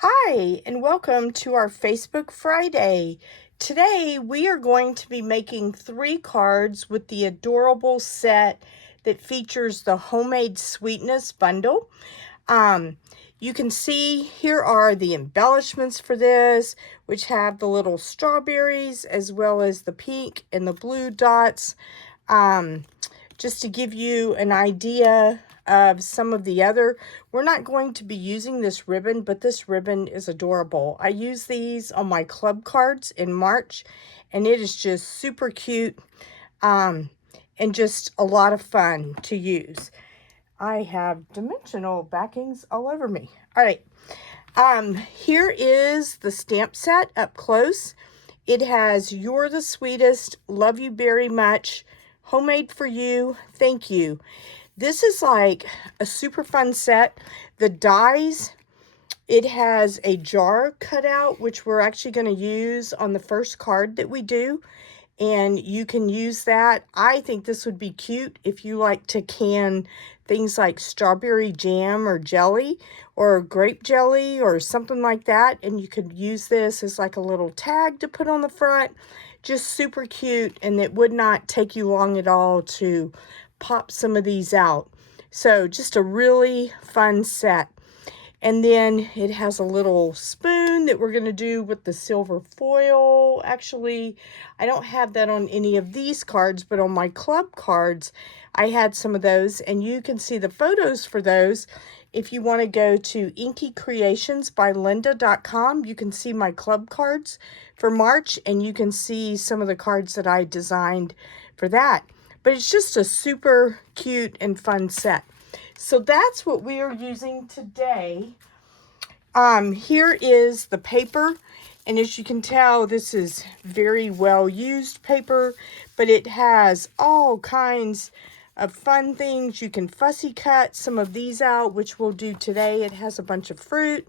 Hi, and welcome to our Facebook Friday. Today, we are going to be making 3 cards with the adorable set that features the Homemade Sweetness bundle. You can see here are the embellishments for this, which have the little strawberries as well as the pink and the blue dots. Just to give you an idea of some of the other, we're not going to be using this ribbon, but this ribbon is adorable. I use these on my club cards in March, and it is just super cute and just a lot of fun to use. I have dimensional backings all over me. All right, here is the stamp set up close. It has "You're the Sweetest," "Love You Very Much," "Homemade for You," "Thank You." This is like a super fun set. The dies, it has a jar cut out, which we're actually going to use on the first card that we do. And you can use that. I think this would be cute if you like to can things like strawberry jam or jelly or grape jelly or something like that. And you could use this as like a little tag to put on the front. Just super cute, and it would not take you long at all to pop some of these out. So just a really fun set. And then it has a little spoon that we're going to do with the silver foil. Actually, I don't have that on any of these cards, but on my club cards, I had some of those. And you can see the photos for those. If you want to go to inkycreationsbylinda.com, you can see my club cards for March, and you can see some of the cards that I designed for that. But it's just a super cute and fun set. So that's what we are using today. Here is the paper, and as you can tell, this is very well used paper, but it has all kinds of fun things. You can fussy cut some of these out, which we'll do today. It has a bunch of fruit.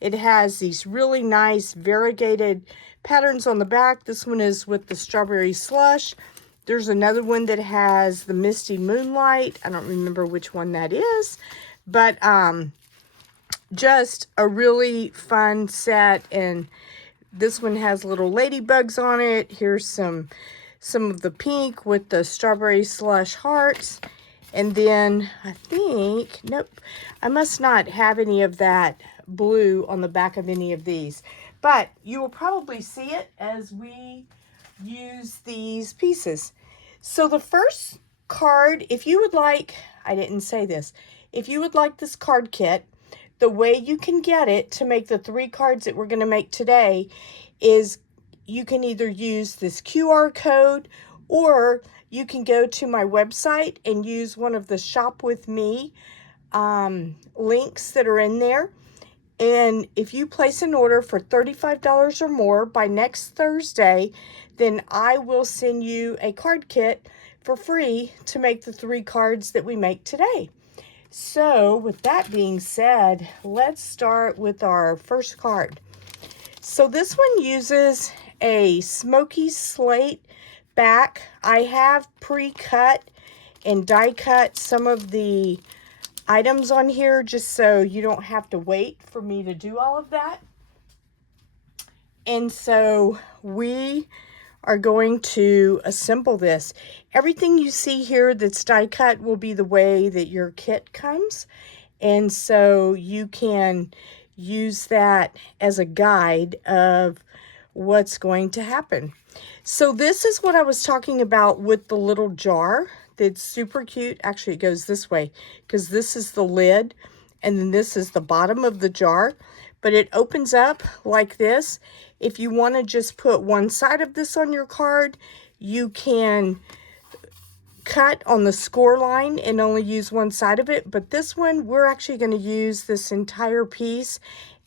It has these really nice variegated patterns on the back. This one is with the strawberry slush. There's another one that has the misty moonlight. I don't remember which one that is, but just a really fun set. And this one has little ladybugs on it. Here's some of the pink with the strawberry slush hearts. And then I think, nope, I must not have any of that blue on the back of any of these. But you will probably see it as we use these pieces. So the first card, if you would like, I didn't say this, if you would like this card kit, the way you can get it to make the 3 cards that we're going to make today is you can either use this QR code, or you can go to my website and use one of the Shop With Me links that are in there. And if you place an order for $35 or more by next Thursday, then I will send you a card kit for free to make the 3 cards that we make today. So with that being said, let's start with our first card. So this one uses a smoky slate back. I have pre-cut and die cut some of the items on here just so you don't have to wait for me to do all of that. And so we are going to assemble this. Everything you see here that's die cut will be the way that your kit comes. And so you can use that as a guide of what's going to happen. So this is what I was talking about with the little jar. That's super cute. Actually, it goes this way because this is the lid and then this is the bottom of the jar, but it opens up like this. If you want to just put one side of this on your card, you can cut on the score line and only use one side of it. But this one, we're actually going to use this entire piece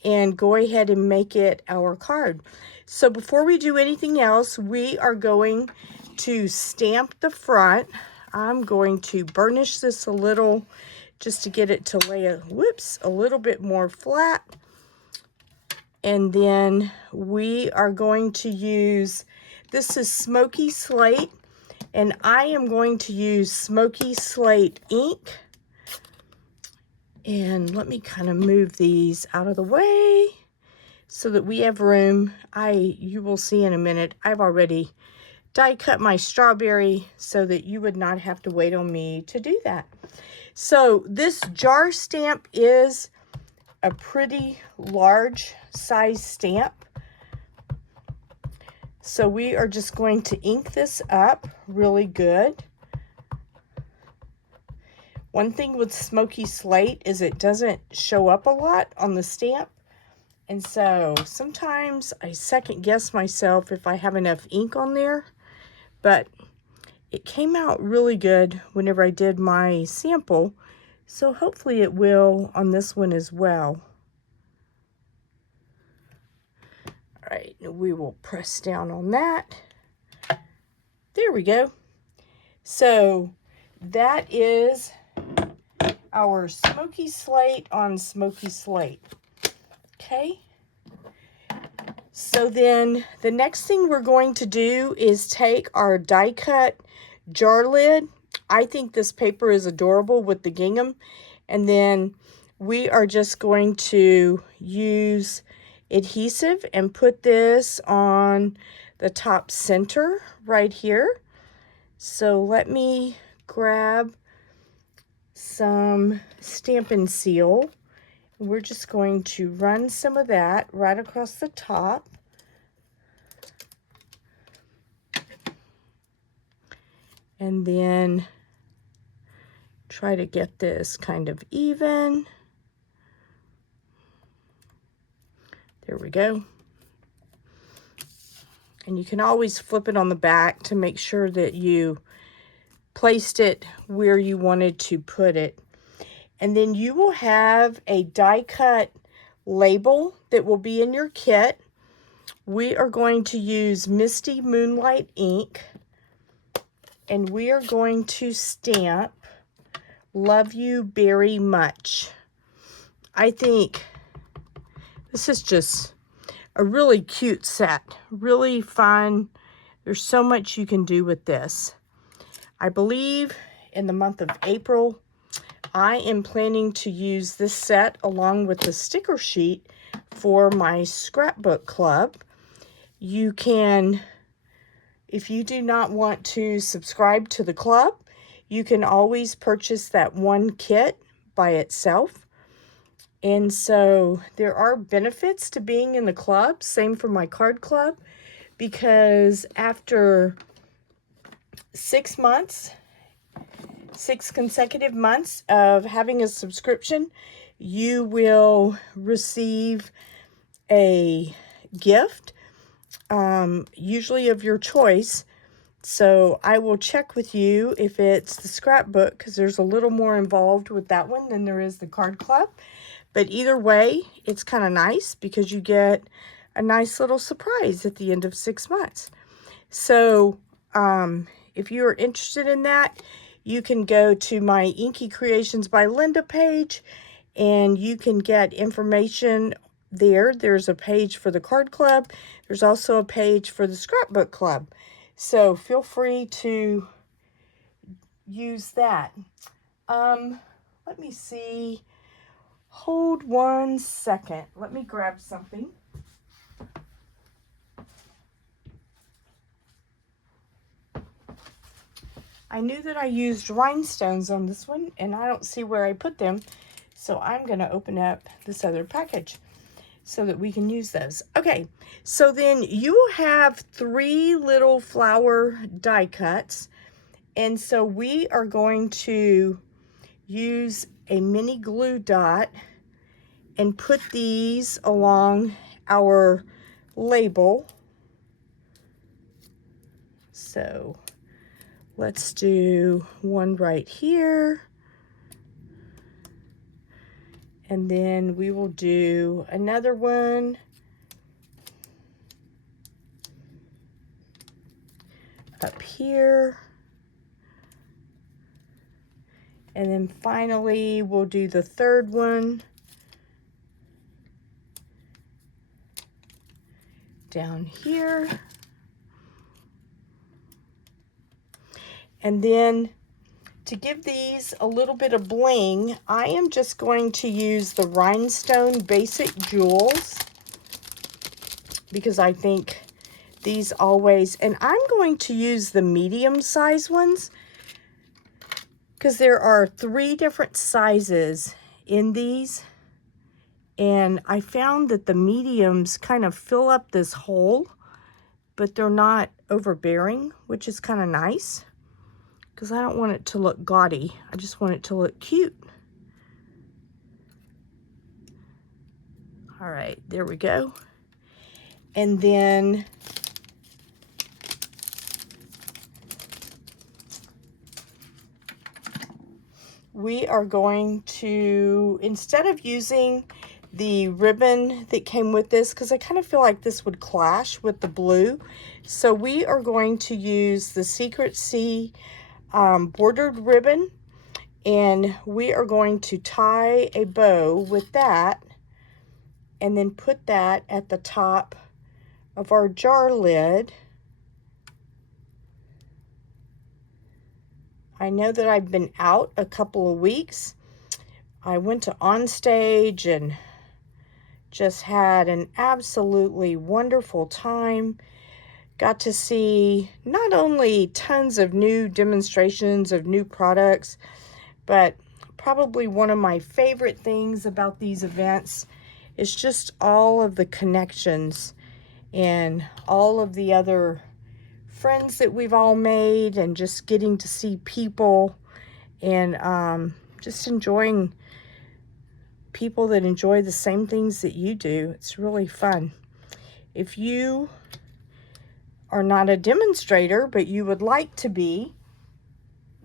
and go ahead and make it our card. So before we do anything else, we are going to stamp the front. I'm going to burnish this a little just to get it to lay a little bit more flat. And then we are going to use, this is Smoky Slate, and I am going to use Smoky Slate ink. And let me kind of move these out of the way. so that we have room. You will see in a minute, I've already die cut my strawberry so that you would not have to wait on me to do that. So this jar stamp is a pretty large size stamp. So we are just going to ink this up really good. One thing with Smoky Slate is it doesn't show up a lot on the stamp. And so sometimes I second guess myself if I have enough ink on there. But it came out really good whenever I did my sample. So hopefully it will on this one as well. All right, we will press down on that. There we go. So that is our Smoky Slate on Smoky Slate. Okay. So then the next thing we're going to do is take our die cut jar lid. I think this paper is adorable with the gingham. And then we are just going to use adhesive and put this on the top center right here. So let me grab some Stampin' Seal. We're just going to run some of that right across the top. And then try to get this kind of even. There we go. And you can always flip it on the back to make sure that you placed it where you wanted to put it. And then you will have a die cut label that will be in your kit. We are going to use Misty Moonlight ink. And we are going to stamp Love You Very Much. I think this is just a really cute set. Really fun. There's so much you can do with this. I believe in the month of April, I am planning to use this set along with the sticker sheet for my scrapbook club. You can, if you do not want to subscribe to the club, you can always purchase that one kit by itself. And so there are benefits to being in the club, same for my card club, because after 6 months, 6 consecutive months of having a subscription, you will receive a gift, usually of your choice. So I will check with you if it's the scrapbook, because there's a little more involved with that one than there is the card club. But either way, it's kind of nice because you get a nice little surprise at the end of 6 months. So if you're interested in that, you can go to my Inky Creations by Linda page, and you can get information there. There's a page for the card club. There's also a page for the scrapbook club. So feel free to use that. Let me see. Hold 1 second. Let me grab something. I knew that I used rhinestones on this one, and I don't see where I put them. So I'm going to open up this other package so that we can use those. Okay, so then you will have 3 little flower die cuts. And so we are going to use a mini glue dot and put these along our label. So let's do one right here. And then we will do another one up here. And then finally, we'll do the third one down here. And then to give these a little bit of bling, I am just going to use the Rhinestone Basic Jewels. because I think these always, and I'm going to use the medium size ones because there are 3 different sizes in these. And I found that the mediums kind of fill up this hole, but they're not overbearing, which is kind of nice because I don't want it to look gaudy. I just want it to look cute. All right, there we go. And then we are going to, instead of using the ribbon that came with this, because I kind of feel like this would clash with the blue, so we are going to use the Secret Sea bordered ribbon, and we are going to tie a bow with that and then put that at the top of our jar lid. I know that I've been out a couple of weeks. I went to On Stage and just had an absolutely wonderful time. Got to see not only tons of new demonstrations of new products, but probably one of my favorite things about these events is just all of the connections and all of the other friends that we've all made, and just getting to see people and just enjoying people that enjoy the same things that you do. It's really fun. If you are not a demonstrator, but you would like to be,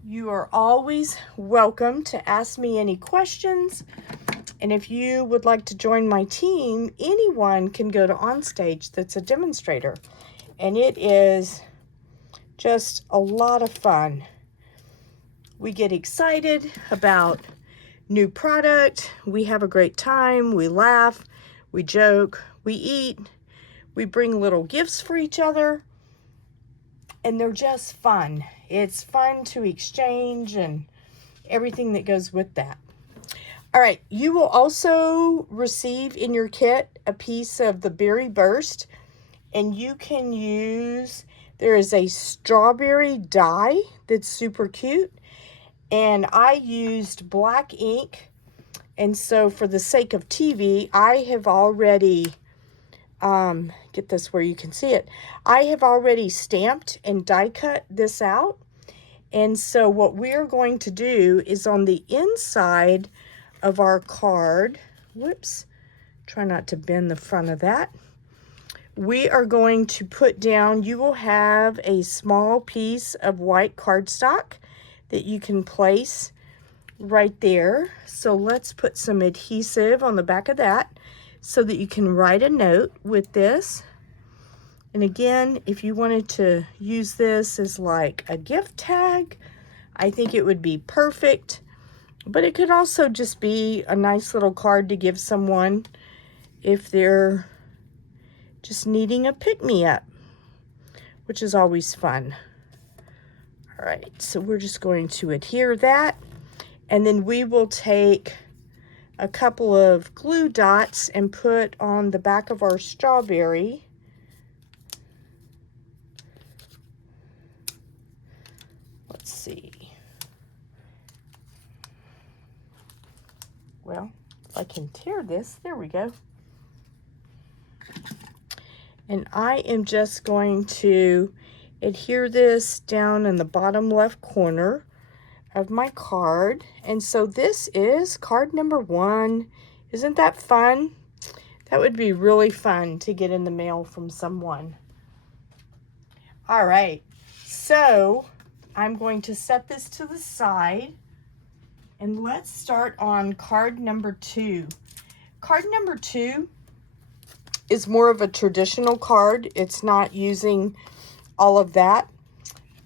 you are always welcome to ask me any questions. And if you would like to join my team, anyone can go to On Stage that's a demonstrator. And it is just a lot of fun. We get excited about new product, we have a great time, we laugh, we joke, we eat, we bring little gifts for each other, and they're just fun. It's fun to exchange and everything that goes with that. All right, you will also receive in your kit a piece of the Berry Burst, and you can use, there is a strawberry die that's super cute. And I used black ink, and so for the sake of TV, I have already, get this where you can see it, I have already stamped and die cut this out. And so what we're going to do is on the inside of our card, whoops, try not to bend the front of that, we are going to put down, you will have a small piece of white cardstock that you can place right there. So let's put some adhesive on the back of that so that you can write a note with this. And again, if you wanted to use this as like a gift tag, I think it would be perfect. But it could also just be a nice little card to give someone if they're just needing a pick-me-up, which is always fun. All right, so we're just going to adhere that, and then we will take a couple of glue dots and put on the back of our strawberry. Let's see. Well, if I can tear this, there we go. And I am just going to adhere this down in the bottom left corner of my card. And so this is card number 1. Isn't that fun? That would be really fun to get in the mail from someone. All right, so I'm going to set this to the side, and let's start on card number 2. Card number 2 is more of a traditional card. It's not using all of that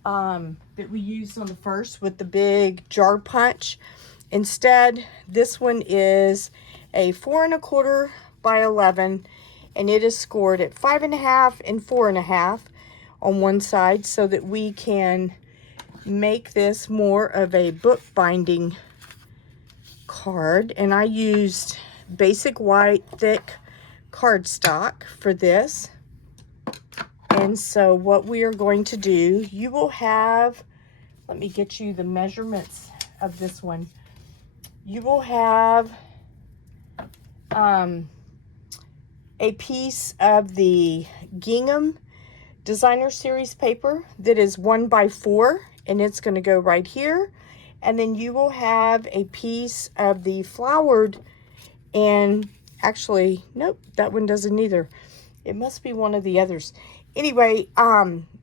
that we used on the first with the big jar punch. Instead, this one is a 4 1/4 by 11, and it is scored at 5 1/2 and 4 1/2 on one side, so that we can make this more of a bookbinding card. And I used basic white thick cardstock for this. And so what we are going to do, you will have, let me get you the measurements of this one. You will have a piece of the gingham designer series paper that is 1x4, and it's going to go right here. And then you will have a piece of the flowered, and actually, nope, that one doesn't either. It must be one of the others. Anyway,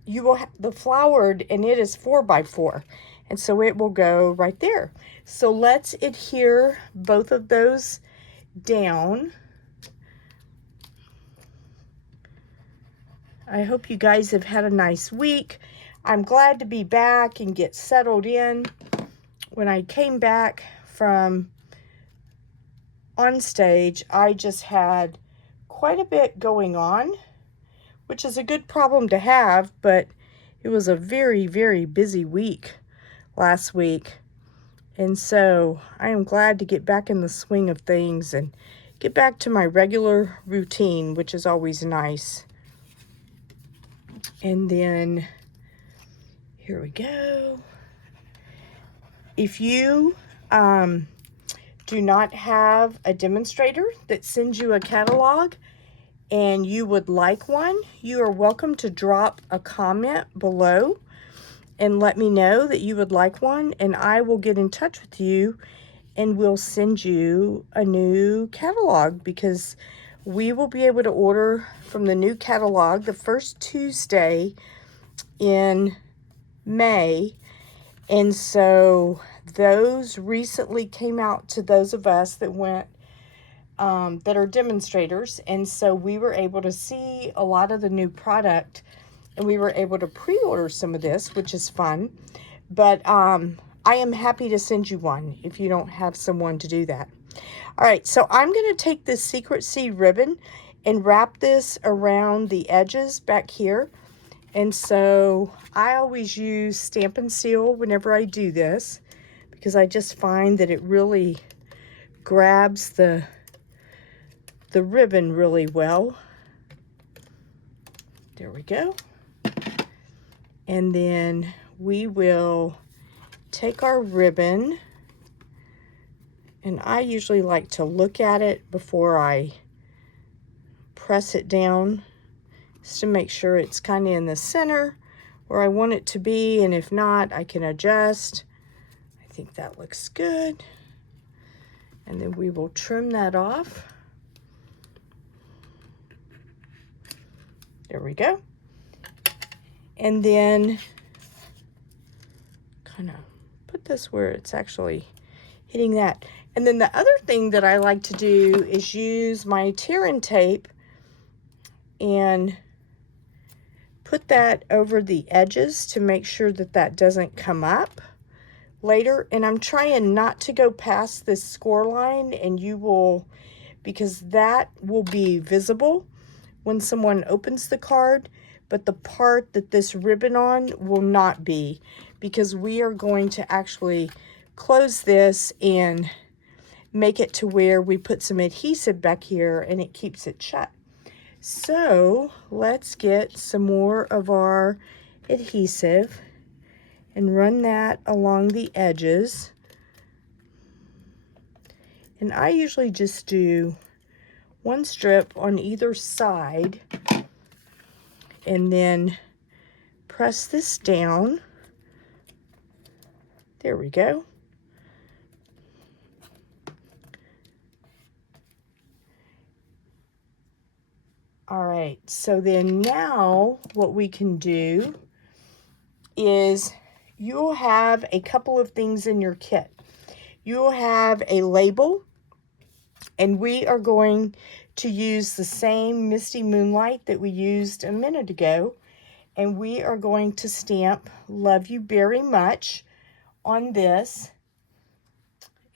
you will have the flowered, and it is 4x4, and so it will go right there. So let's adhere both of those down. I hope you guys have had a nice week. I'm glad to be back and get settled in. When I came back from on stage, I just had quite a bit going on, which is a good problem to have, but it was a very, very busy week last week. And so I am glad to get back in the swing of things and get back to my regular routine, which is always nice. And then here we go. If you do not have a demonstrator that sends you a catalog and you would like one, you are welcome to drop a comment below and let me know that you would like one, and I will get in touch with you and we'll send you a new catalog, because we will be able to order from the new catalog the first Tuesday in May. And so those recently came out to those of us that went, that are demonstrators. And so we were able to see a lot of the new product, and we were able to pre-order some of this, which is fun. But I am happy to send you one if you don't have someone to do that. All right, so I'm going to take this Secret Seed ribbon and wrap this around the edges back here. And so I always use Stamp and Seal whenever I do this, because I just find that it really grabs the ribbon really well. There we go. And then we will take our ribbon, and I usually like to look at it before I press it down, just to make sure it's kind of in the center where I want it to be, and if not, I can adjust. I think that looks good. And then we will trim that off. There we go. And then kind of put this where it's actually hitting that. And then the other thing that I like to do is use my tear and tape and put that over the edges to make sure that that doesn't come up later. And I'm trying not to go past this score line, and you will, because that will be visible when someone opens the card, but the part that this ribbon on will not be, because we are going to actually close this and make it to where we put some adhesive back here and it keeps it shut. So let's get some more of our adhesive and run that along the edges. And I usually just do one strip on either side and then press this down. There we go. All right, so then now what we can do is you'll have a couple of things in your kit. You'll have a label, and we are going to use the same Misty Moonlight that we used a minute ago, and we are going to stamp "Love You Very Much" on this.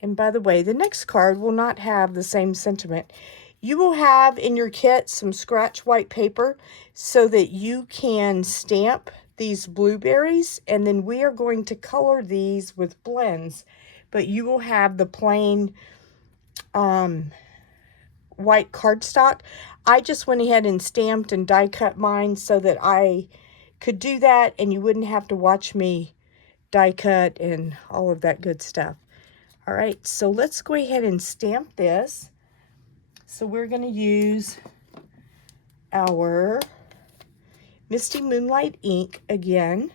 And by the way, the next card will not have the same sentiment. You will have in your kit some scratch white paper so that you can stamp these blueberries, and then we are going to color these with blends. But you will have the plain white cardstock. I just went ahead and stamped and die cut mine so that I could do that and you wouldn't have to watch me die cut and all of that good stuff. All right, so let's go ahead and stamp this. So we're going to use our Misty Moonlight ink again.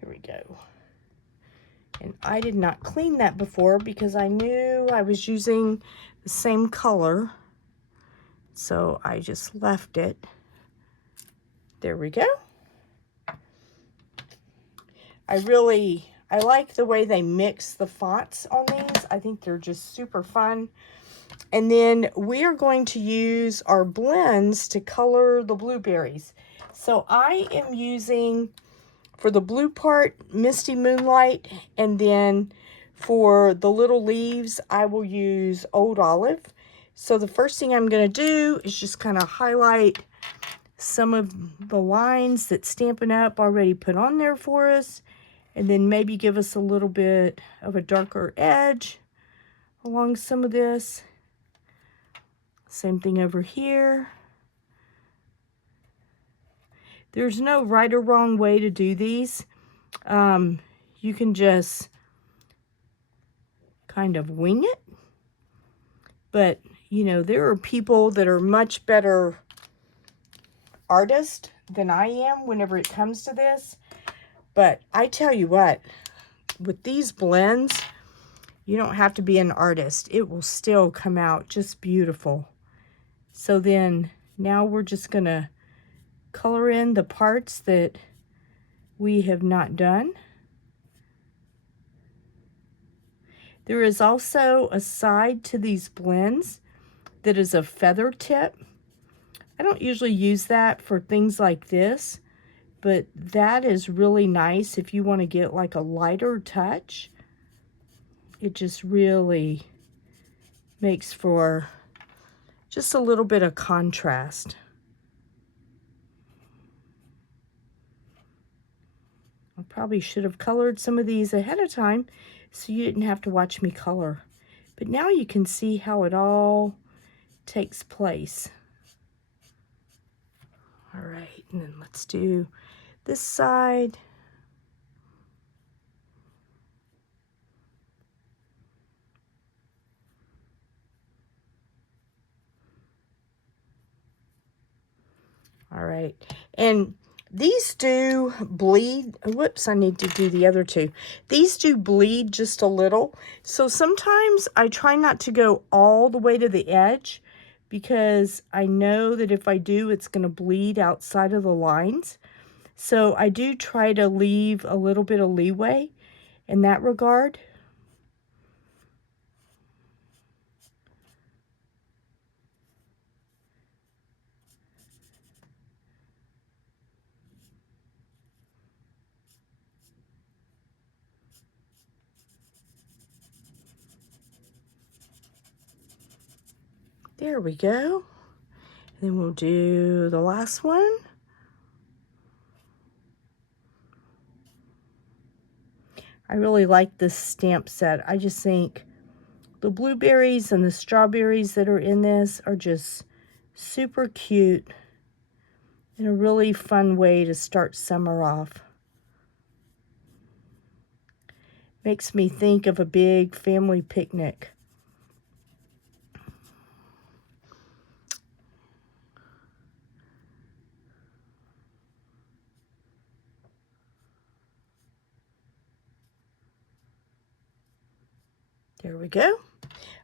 Here we go. And I did not clean that before because I knew I was using the same color. So I just left it. There we go. I like the way they mix the fonts on these. I think they're just super fun. And then we are going to use our blends to color the blueberries. So I am using, for the blue part, Misty Moonlight, and then for the little leaves, I will use Old Olive. So the first thing I'm going to do is just kind of highlight some of the lines that Stampin' Up! Already put on there for us, and then maybe give us a little bit of a darker edge along some of this. Same thing over here. There's no right or wrong way to do these. You can just kind of wing it. But, you know, there are people that are much better artists than I am whenever it comes to this. But I tell you what, with these blends, you don't have to be an artist. It will still come out just beautiful. So then now we're just going to color in the parts that we have not done. There is also a side to these blends that is a feather tip. I don't usually use that for things like this, but that is really nice if you want to get like a lighter touch. It just really makes for just a little bit of contrast. I probably should have colored some of these ahead of time so you didn't have to watch me color. But now you can see how it all takes place. All right, and then let's do this side. All right, and these do bleed. Whoops, I need to do the other two. These do bleed just a little. So sometimes I try not to go all the way to the edge because I know that if I do, it's going to bleed outside of the lines. So I do try to leave a little bit of leeway in that regard. There we go. And then we'll do the last one. I really like this stamp set. I just think the blueberries and the strawberries that are in this are just super cute and a really fun way to start summer off. Makes me think of a big family picnic. There we go.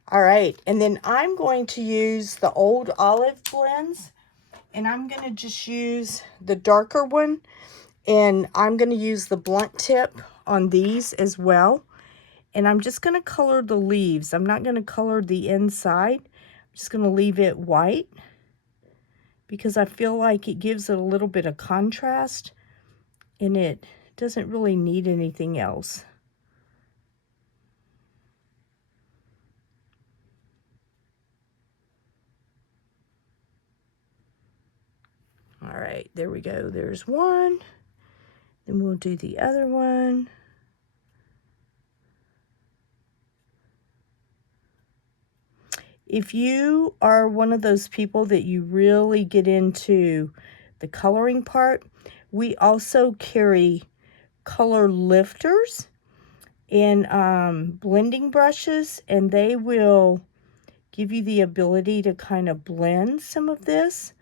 All right, and then I'm going to use the Old Olive blends, and I'm going to just use the darker one, and I'm going to use the blunt tip on these as well. And I'm just going to color the leaves. I'm not going to color the inside. I'm just going to leave it white because I feel like it gives it a little bit of contrast, and it doesn't really need anything else. All right, there we go. There's one. Then we'll do the other one. If you are one of those people that you really get into the coloring part, we also carry color lifters and blending brushes, and they will give you the ability to kind of blend some of this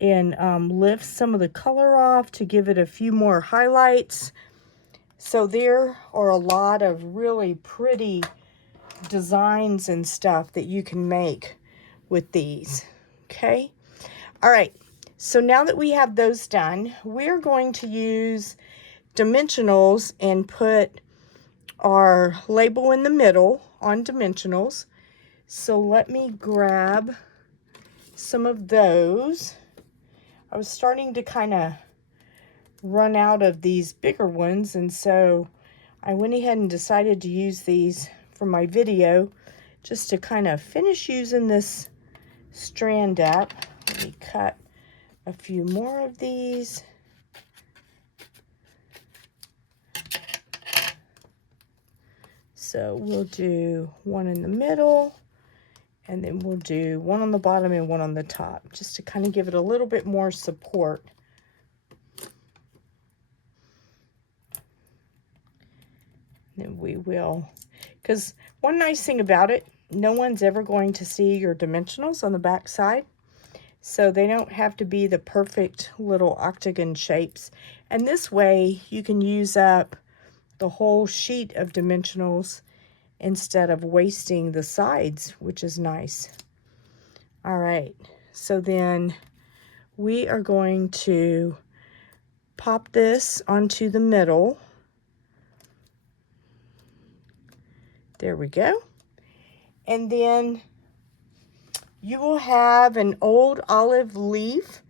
and lift some of the color off to give it a few more highlights. So there are a lot of really pretty designs and stuff that you can make with these. Okay. All right. So now that we have those done, we're going to use dimensionals and put our label in the middle on dimensionals. So let me grab some of those. I was starting to kind of run out of these bigger ones, and so I went ahead and decided to use these for my video just to kind of finish using this strand up. Let me cut a few more of these. So we'll do one in the middle, and then we'll do one on the bottom and one on the top, just to kind of give it a little bit more support. Then we will, because one nice thing about it, no one's ever going to see your dimensionals on the back side, so they don't have to be the perfect little octagon shapes. And this way you can use up the whole sheet of dimensionals instead of wasting the sides, which is nice. All right, so then we are going to pop this onto the middle. There we go. And then you will have an old olive leaf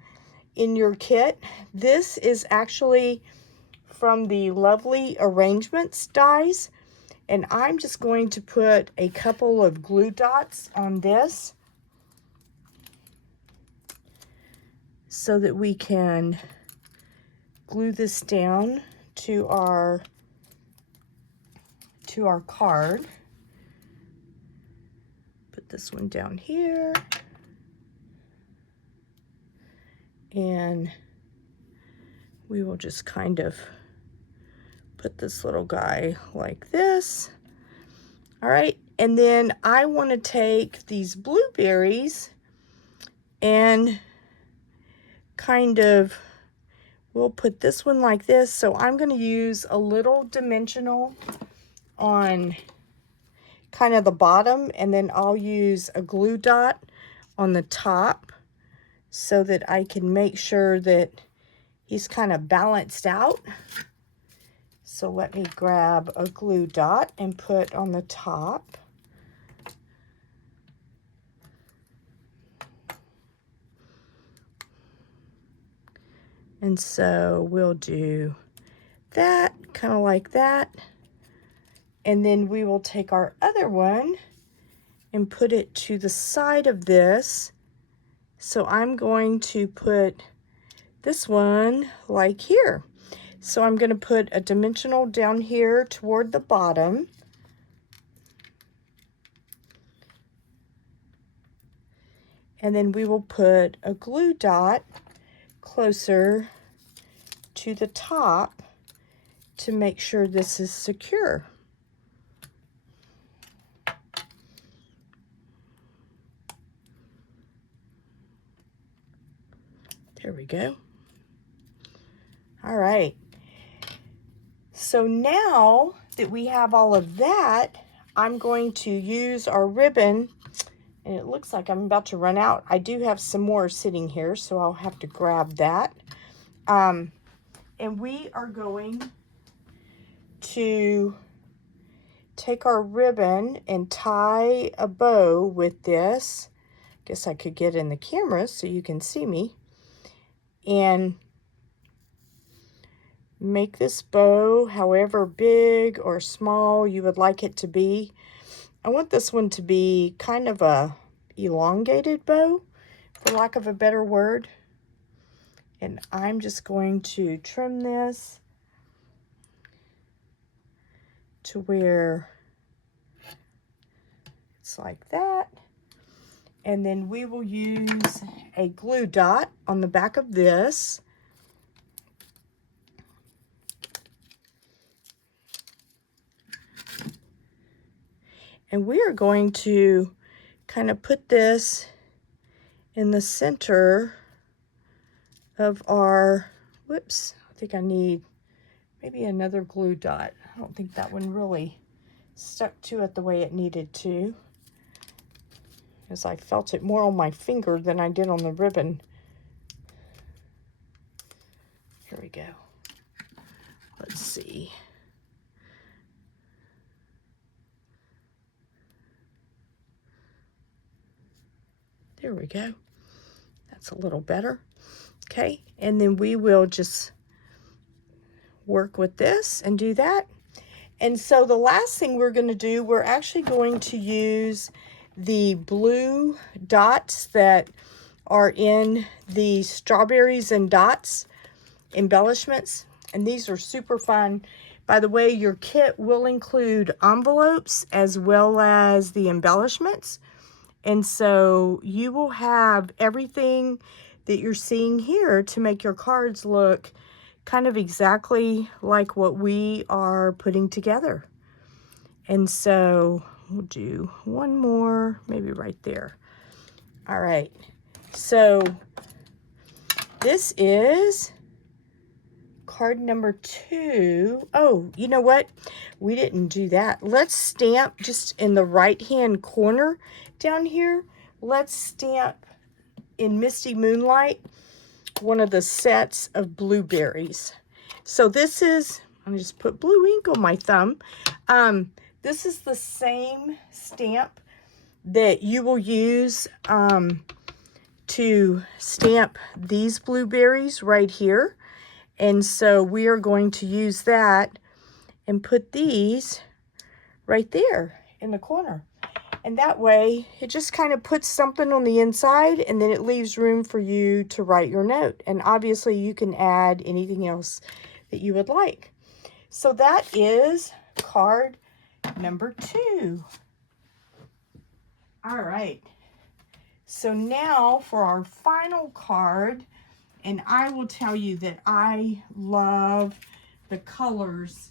in your kit. This is actually from the Lovely Arrangements dies, and I'm just going to put a couple of glue dots on this so that we can glue this down to our card. Put this one down here, and we will just kind of put this little guy like this. All right, and then I want to take these blueberries and kind of, we'll put this one like this. So I'm going to use a little dimensional on kind of the bottom, and then I'll use a glue dot on the top so that I can make sure that he's kind of balanced out. So let me grab a glue dot and put on the top. And so we'll do that, kind of like that. And then we will take our other one and put it to the side of this. So I'm going to put this one like here. So I'm going to put a dimensional down here toward the bottom. And then we will put a glue dot closer to the top to make sure this is secure. There we go. All right. So now that we have all of that, I'm going to use our ribbon, and it looks like I'm about to run out. I do have some more sitting here, so I'll have to grab that. And we are going to take our ribbon and tie a bow with this. Guess I could get in the camera so you can see me. And make this bow however big or small you would like it to be. I want this one to be kind of a elongated bow, for lack of a better word. And I'm just going to trim this to where it's like that. And then we will use a glue dot on the back of this. And we are going to kind of put this in the center of our, whoops, I think I need maybe another glue dot. I don't think that one really stuck to it the way it needed to, because I felt it more on my finger than I did on the ribbon. Here we go. Let's see. There we go. That's a little better. Okay, and then we will just work with this and do that. And so the last thing we're going to do, we're actually going to use the blue dots that are in the strawberries and dots embellishments. And these are super fun. By the way, your kit will include envelopes as well as the embellishments. And so you will have everything that you're seeing here to make your cards look kind of exactly like what we are putting together. And so we'll do one more, maybe right there. All right, so this is card number 2. Oh, you know what? We didn't do that. Let's stamp just in the right-hand corner down here. Let's stamp in Misty Moonlight one of the sets of blueberries. So this is, I'm just put blue ink on my thumb. This is the same stamp that you will use to stamp these blueberries right here. And so we are going to use that and put these right there in the corner. And that way, it just kind of puts something on the inside, and then it leaves room for you to write your note. And obviously, you can add anything else that you would like. So that is card number 2. All right. So now for our final card, and I will tell you that I love the colors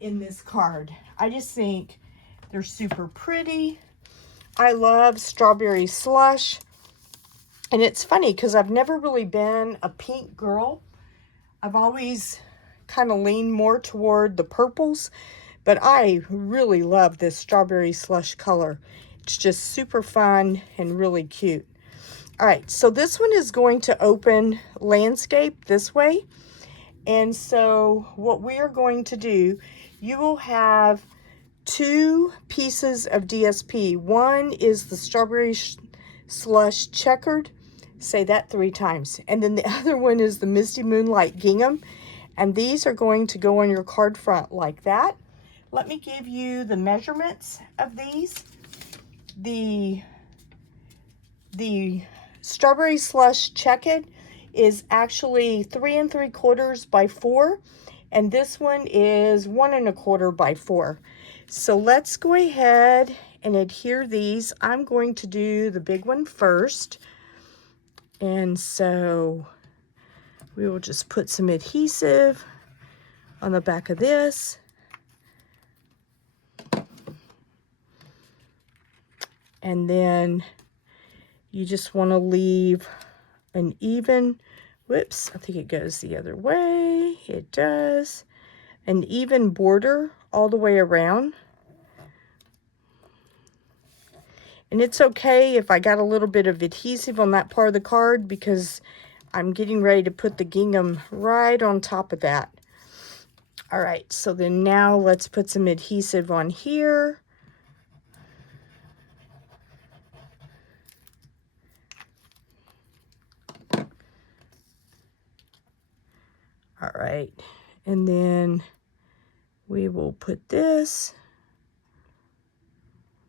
in this card. I just think they're super pretty. I love Strawberry Slush. And it's funny because I've never really been a pink girl. I've always kind of leaned more toward the purples. But I really love this Strawberry Slush color. It's just super fun and really cute. All right, so this one is going to open landscape this way. And so what we are going to do, you will have 2 pieces of DSP. One is the Strawberry Slush Checkered. Say that 3 times. And then the other one is the Misty Moonlight Gingham. And these are going to go on your card front like that. Let me give you the measurements of these. The Strawberry Slush Checkered is actually 3 3/4 by 4, and this one is 1 1/4 by 4. So let's go ahead and adhere these. I'm going to do the big one first, and so we will just put some adhesive on the back of this. And then you just want to leave an even, whoops, I think it goes the other way. It does. An even border all the way around. And it's okay if I got a little bit of adhesive on that part of the card because I'm getting ready to put the gingham right on top of that. All right, so then now let's put some adhesive on here. All right, and then we will put this.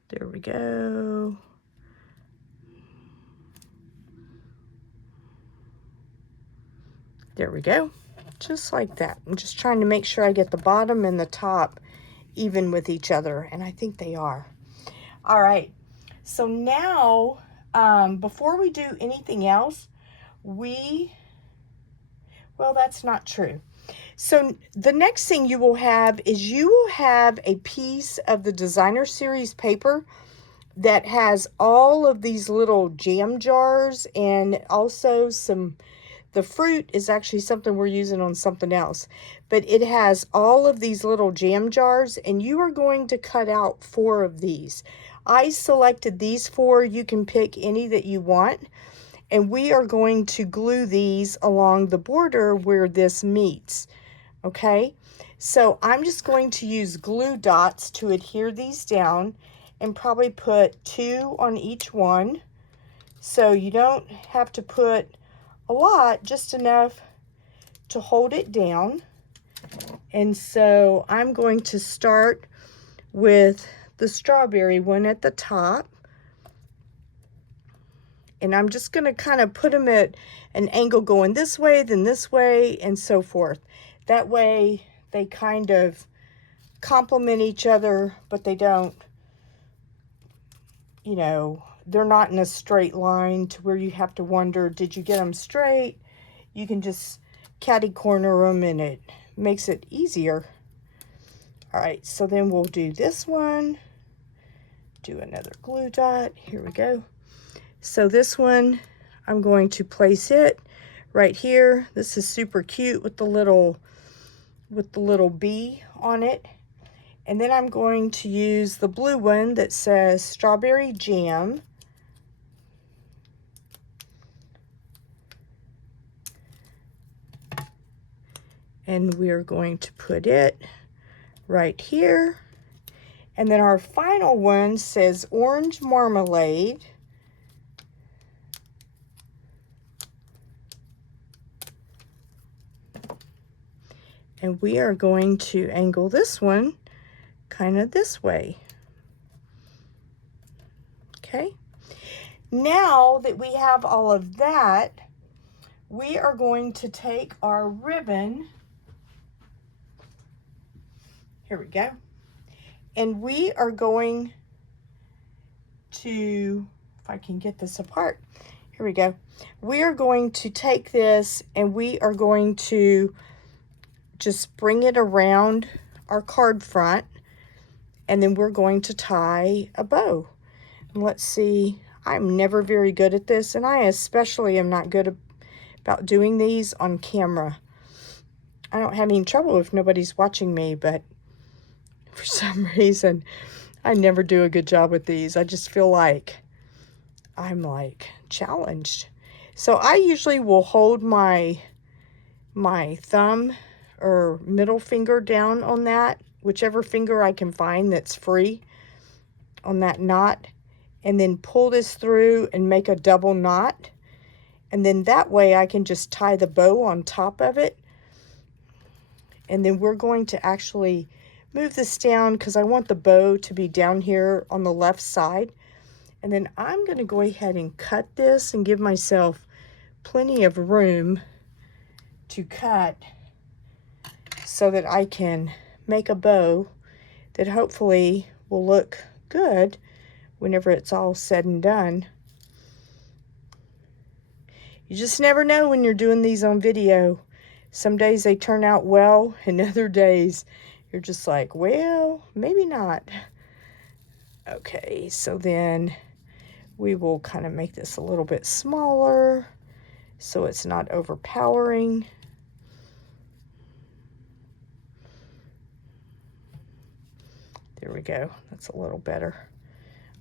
There we go. There we go, just like that. I'm just trying to make sure I get the bottom and the top even with each other, and I think they are. All right, so now before we do anything else, well, that's not true. So the next thing you will have is you will have a piece of the designer series paper that has all of these little jam jars, and also the fruit is actually something we're using on something else, but it has all of these little jam jars, and you are going to cut out 4 of these. I selected these 4. You can pick any that you want, and we are going to glue these along the border where this meets. Okay, so I'm just going to use glue dots to adhere these down, and probably put 2 on each one. So you don't have to put a lot, just enough to hold it down. And so I'm going to start with the strawberry one at the top. And I'm just going to kind of put them at an angle going this way, then this way, and so forth. That way they kind of complement each other, but they don't, you know, they're not in a straight line to where you have to wonder, did you get them straight? You can just catty corner them, and it makes it easier. All right, so then we'll do this one, do another glue dot. Here we go. So this one, I'm going to place it right here. This is super cute with the little bee on it. And then I'm going to use the blue one that says strawberry jam. And we're going to put it right here. And then our final one says orange marmalade. And we are going to angle this one kind of this way. Okay. Now that we have all of that, we are going to take our ribbon. Here we go. And we are going to, if I can get this apart, here we go. We are going to take this, and we are going to just bring it around our card front, and then we're going to tie a bow. And let's see, I'm never very good at this, and I especially am not good about doing these on camera. I don't have any trouble if nobody's watching me, but for some reason, I never do a good job with these. I just feel like I'm like challenged. So I usually will hold my thumb or middle finger down on that, whichever finger I can find that's free on that knot, and then pull this through and make a double knot. And then that way I can just tie the bow on top of it. And then we're going to actually move this down because I want the bow to be down here on the left side. And then I'm going to go ahead and cut this and give myself plenty of room to cut so that I can make a bow that hopefully will look good whenever it's all said and done. You just never know when you're doing these on video. Some days they turn out well, and other days you're just like, well, maybe not. Okay, so then we will kind of make this a little bit smaller so it's not overpowering. There we go. That's a little better.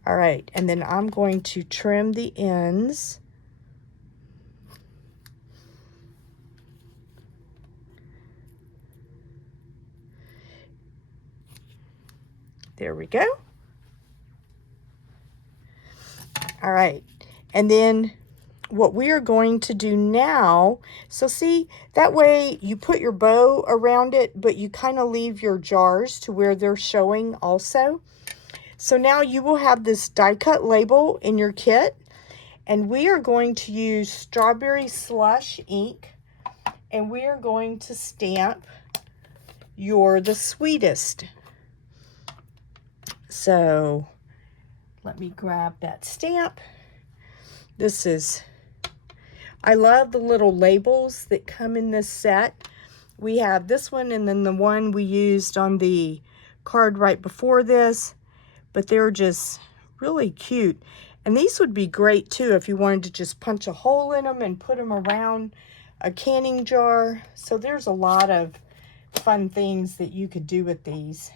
All right, and then I'm going to trim the ends. There we go. All right, and then what we are going to do now, so see, that way you put your bow around it, but you kind of leave your jars to where they're showing also. So now you will have this die cut label in your kit, and we are going to use strawberry slush ink, and we are going to stamp "You're the Sweetest." So let me grab that stamp. This is, I love the little labels that come in this set. We have this one and then the one we used on the card right before this, but they're just really cute. And these would be great too if you wanted to just punch a hole in them and put them around a canning jar. So there's a lot of fun things that you could do with these.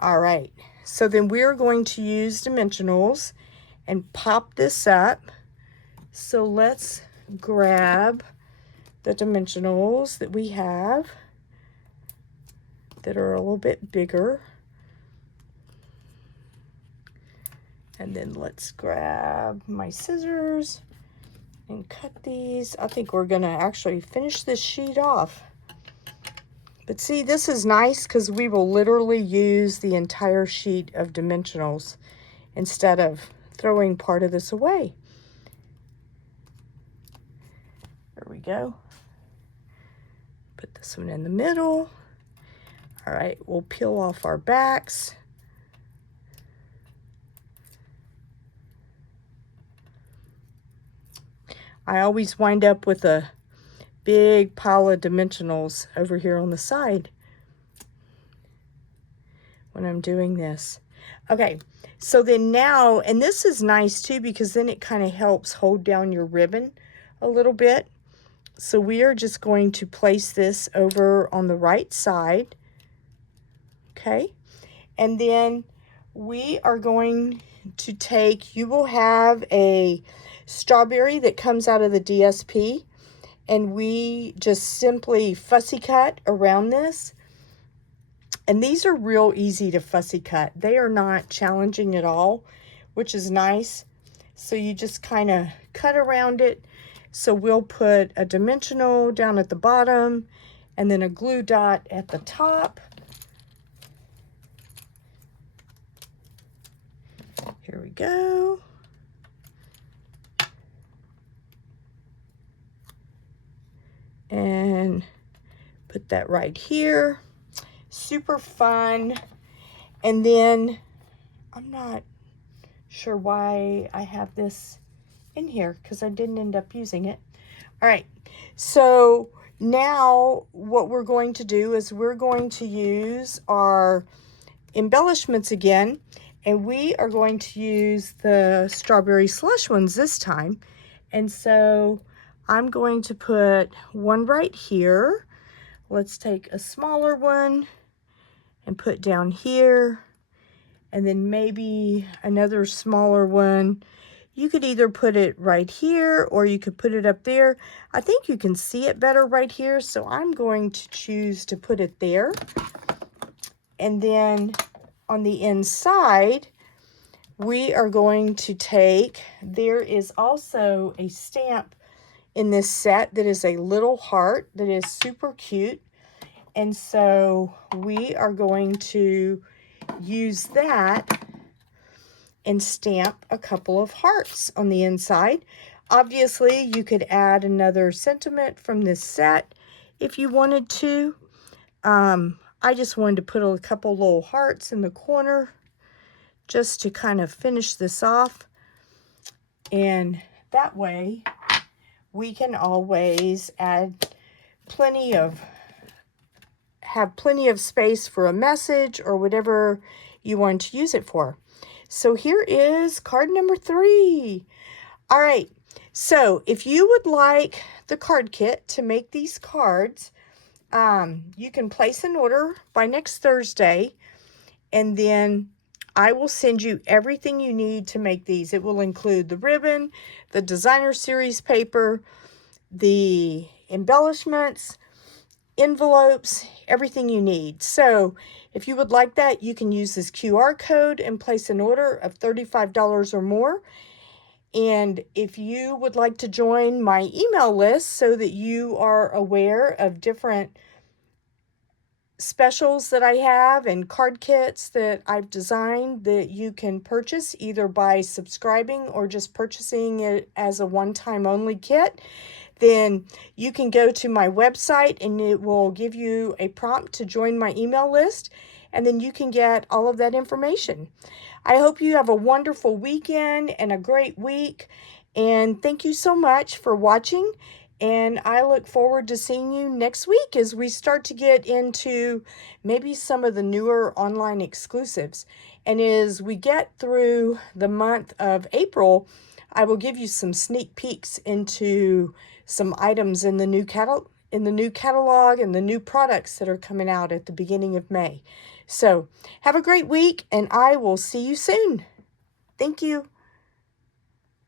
All right, so then we're going to use dimensionals and pop this up. So let's grab the dimensionals that we have that are a little bit bigger. And then let's grab my scissors and cut these. I think we're gonna actually finish this sheet off. But see, this is nice because we will literally use the entire sheet of dimensionals instead of throwing part of this away. There we go. Put this one in the middle. All right, we'll peel off our backs. I always wind up with a big pile of dimensionals over here on the side when I'm doing this. Okay, so then now, and this is nice too because then it kind of helps hold down your ribbon a little bit. So we are just going to place this over on the right side, okay? And then we are going to take, you will have a strawberry that comes out of the DSP, and we just simply fussy cut around this. And these are real easy to fussy cut. They are not challenging at all, which is nice. So you just kind of cut around it. So we'll put a dimensional down at the bottom and then a glue dot at the top. Here we go. And put that right here. Super fun. And then I'm not sure why I have this in here because I didn't end up using it. All right, so now what we're going to do is we're going to use our embellishments again, and we are going to use the strawberry slush ones this time. And so I'm going to put one right here. Let's take a smaller one and put down here, and then maybe another smaller one. You could either put it right here or you could put it up there. I think you can see it better right here, so I'm going to choose to put it there. And then on the inside, we are going to take, there is also a stamp in this set that is a little heart that is super cute. And so we are going to use that and stamp a couple of hearts on the inside. Obviously, you could add another sentiment from this set if you wanted to. I just wanted to put a couple little hearts in the corner just to kind of finish this off. And that way, we can always add have plenty of space for a message or whatever you want to use it for. So here is card number 3. All right, so if you would like the card kit to make these cards, you can place an order by next Thursday, and then I will send you everything you need to make these. It will include the ribbon, the designer series paper, the embellishments, envelopes, everything you need. So if you would like that, you can use this QR code and place an order of $35 or more. And if you would like to join my email list so that you are aware of different specials that I have and card kits that I've designed that you can purchase either by subscribing or just purchasing it as a one-time only kit, then you can go to my website and it will give you a prompt to join my email list, and then you can get all of that information. I hope you have a wonderful weekend and a great week, And thank you so much for watching. And I look forward to seeing you next week as we start to get into maybe some of the newer online exclusives. And as we get through the month of April, I will give you some sneak peeks into some items in the new catalog and the new products that are coming out at the beginning of May. So have a great week, and I will see you soon. Thank you.